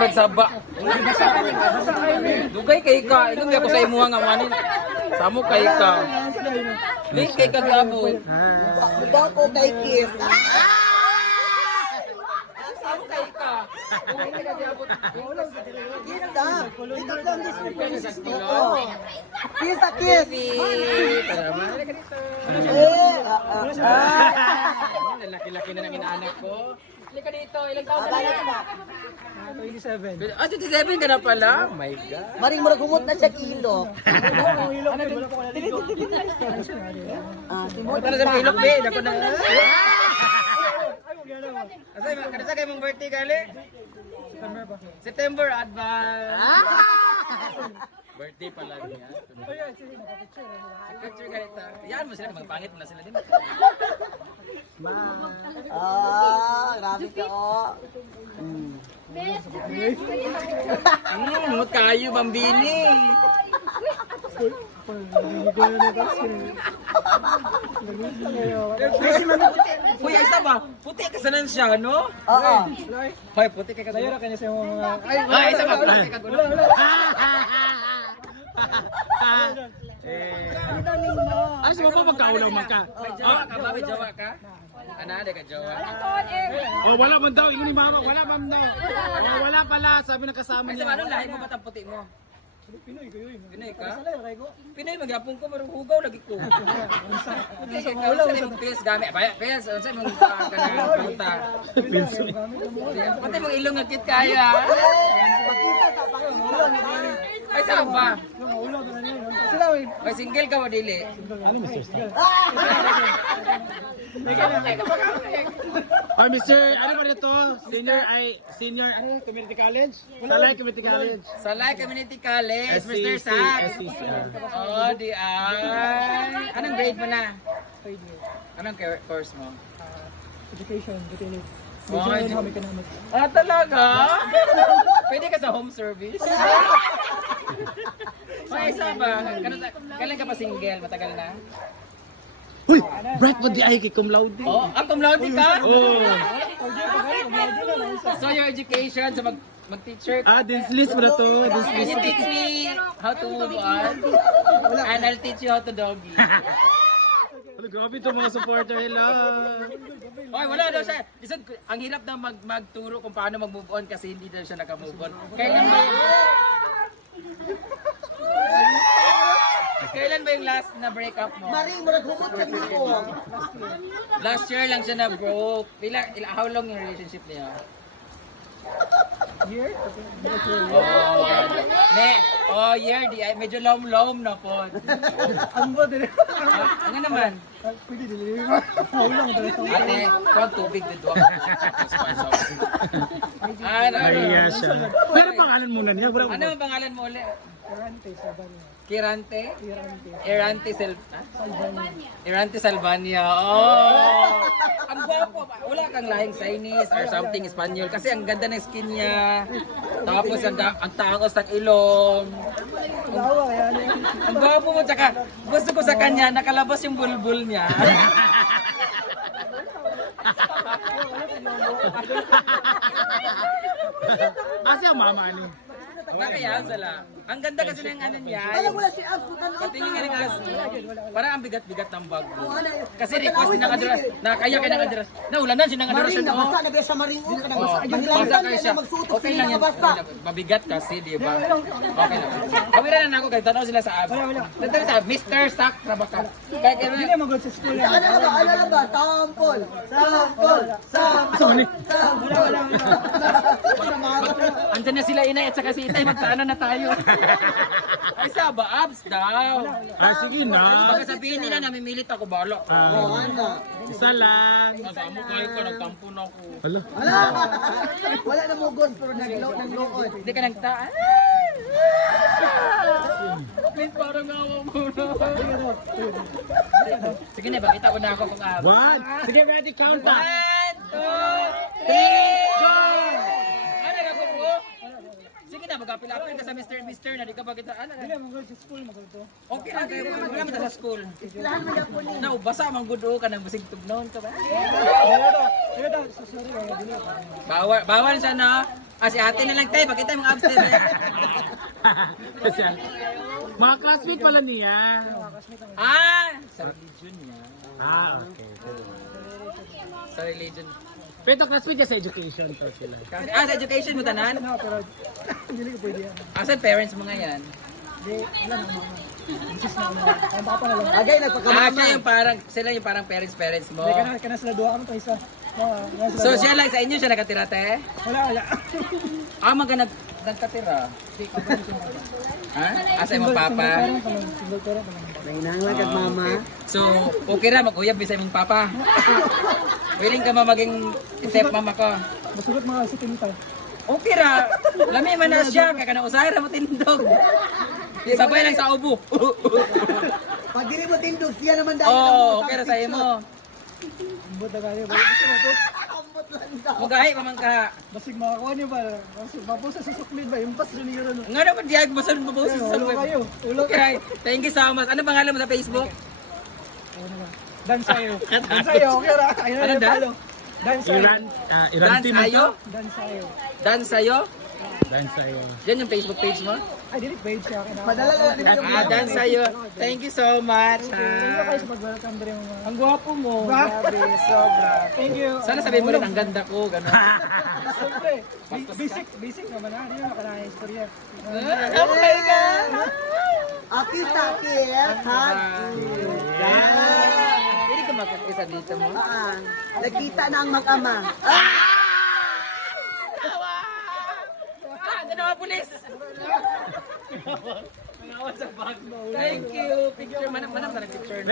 ka nagsaba. Dugay kay ka. Ito ako sa imuha nga manin. Samo kay ka. Late kay ka gabot. Daw ko kay Kiss. Samo kay ka. Kiss da. Ito lang this estilo. Kiss sa kiss. Tama. Eh, ah, ah, ah. Laki-laki na ng inaanak ko. Halika dito, ilang taon Ah, ka balik na? na. Ah, 27 ka na pala? Oh my God. Maring murag humot na siya kilo. Ah, simot Punta na sa ilok, be. Dako na. Asay, kanasa kayo mong birthday gali? September advance. Birthday pala niya. Picture ganito. Yan mo sila, magpangit mo na sila din. Ah, grabe ka oh. Hmm. Hmm, mut kayo, bambini. Uy, ay ba? Puti ka sanan siya, no? Oo. Hoy, puti ka kagulo. Ay, ay, isa ba? Puti ka kagulo. Ay, sa pa magkaulaw man ka. May jawa ka ba? May jawa ka? Ana, ada ka jawa. Oh, wala man daw, ingon ni mama, wala man daw. Oh, wala pala, sabi ng kasama Ay, niya. sa anong lahi mo ba ang puti mo? Pinoy, Pinoy ka? Pinoy, magyapon ko, marang hugaw lagi ko. Puti ka, kaya sa mong pils gamit. Baya, pils, sa mong kanta. Pati mong ilong nga kit kaya. Pakita sa pangulon. Ay, saan ba? Ay, single ka ba, dili? Oh, Mr. Ano ba dito? Senior ay senior ano community college? Salay community college. Salay Community College, Mr. SCC, Sack. SCC. Oh, di ay. Anong grade mo na? Anong ca- course mo? Education, butilid. Oh, economics. Ah, talaga? Pwede ka sa home service? May isa ba? Kailan ka pa single? Matagal na? Uy, bright mo di ay kay cum laude. Oh, ah, cum laude ka? Oh. So your education, so mag mag-teacher ka. Ah, this list mo na to. This Can list. you teach me how to move on? And I'll teach you how to doggy. Ano, grabe to mga supporter nila. Hoy, wala daw siya. Isod, ang hirap na mag magturo kung paano mag-move on kasi hindi daw siya naka-move on. Kailan ba yung... Kailan ba yung last na breakup mo? Maring murag humot ka dito. Last year lang siya na broke. Pila, ila, how long yung relationship niya? Year? Oh, ne, oh, year, di, ay, medyo lom-lom na po. Ang ba din? Ah, ano naman? Pwede dili mo. Maulang talaga sa Ate, kuwag tubig dito. Ano, Nahiya ano? siya. Pero pangalan muna niya. Wala Ano ang pangalan mo ulit? Karante sa banyo. Kirante? Karante. Erante Sel... Ah? Albania. Erante Salvania. Oh! Ang gwapo. Wala kang lahing Chinese or something Espanyol kasi ang ganda ng skin niya. Tapos ang, ang tangos ng ilong. Ano yan. Ang gwapo mo tsaka gusto ko sa kanya nakalabas yung bulbul niya. Kasi ang mama ni. Nakaya sala. Ang ganda kasi ng ano niya. Alam mo na si Ab, putan Patingin nga ng as. Parang ang bigat-bigat ng bag. Kasi request na kadras. Nakaya ka na kadras. Naulanan siya ng kadras. Maring na oh. basta na siya maring ka na Oh, basta. Mahilangan kayo ka siya. na Okay lang yan. basta. Mabigat kasi, di ba? Okay lang. Kamera na ako tanaw sila sa abs. Tanaw sa Mr. Sack Rabaka. Kahit Hindi kaya mag sa school yan. Ano na ba? Ano na ba? Sample! Sample! Sample! Sample! Andyan na sila inay at saka si Itay magtaano na tayo. Ay sa ba abs daw. Ah, sige na. Baka sabihin nila namimilit ako balo. Oh, ano? Isa lang. Kasama kayo ko nagtampo na ako. Hala. Wala! Wala na mo gon pero naglo ng loon. Hindi ka nagta. Please parang awa mo na. Sige na, bakita ko na ako kung abs. One. Sige, ready, count up. One, two, three, go! Na ko bro? Sige na, magapil-apil ka sa Mr. and Mr. na di ka ba kita, ano Dili, mga sa school, mga to. Okay lang kayo, wala mo sa school. Lahat mo yapon ni. Na, basa mang gudo ka nang basig tugnaon ka ba? Sa. Bawal, bawal siya na. Ah, si ate na lang tayo, pakita yung mga absent. Kasi, mga classmate pala niya. ah, sa religion niya. Ah, okay. Sa religion. Pero classmate niya sa education to sila. Ah, sa education mo tanan? Ano, pero dili ko pwede yan. Asan parents mo ngayon? Di, wala na. Ang papa na lang. Agay Ah, nagpakamama. siya yung parang, sila yung parang parents-parents mo. Di, kana, kana sila duha, ano pa isa? So siya lang sa inyo siya nakatira te? Wala, wala. Ah, maga nag nagkatira. Ha? Asa yung mga papa? Nanginanglan kag mama. So, okay ra mag-uyab bisay mong papa. Willing ka ba maging step mama ko? Masugot mga si Tinta. Okay ra. Lami man na siya kaya kana usahay ra mo tindog. Sabay lang sa ubo. Pag dili mo tindog, siya naman dahil. oh, okay ra sa imo. Ambot na kaya. Mugahi pa man ka. Basig makakuha niyo ba? Basig mapusa sa suklid ba? Yung pas rin yun. ano. Nga naman diag mo sa mabusis sa Ulo web. kayo. Ulo Okay, thank you so much. Ano pangalan mo sa Facebook? Dan sayo. Dan sayo. Okay ra. Ayun Ano, na Dan? sayo. Iran, ah, Iran Dan sayo? Dan sayo. Dan sayo? Dan sayo. Yan yung Facebook page mo? Ay, delete page siya. Padala lang din yung Ah, Dan sayo. Thank you so much. Thank you sa pag-welcome din mga. Ang gwapo mo. Grabe, sobra. Thank you. Sana sabihin mo rin ang ganda ko, gano'n. Siyempre, basic, basic naman ha. Hindi naman kailangan istorya. Oh my God! Aki sakit. Hati. Hindi ka makakisa dito mo. Ah, nakita na ang mag-ama. Ah, pulis! Thank you. Picture, manam, manam na picture.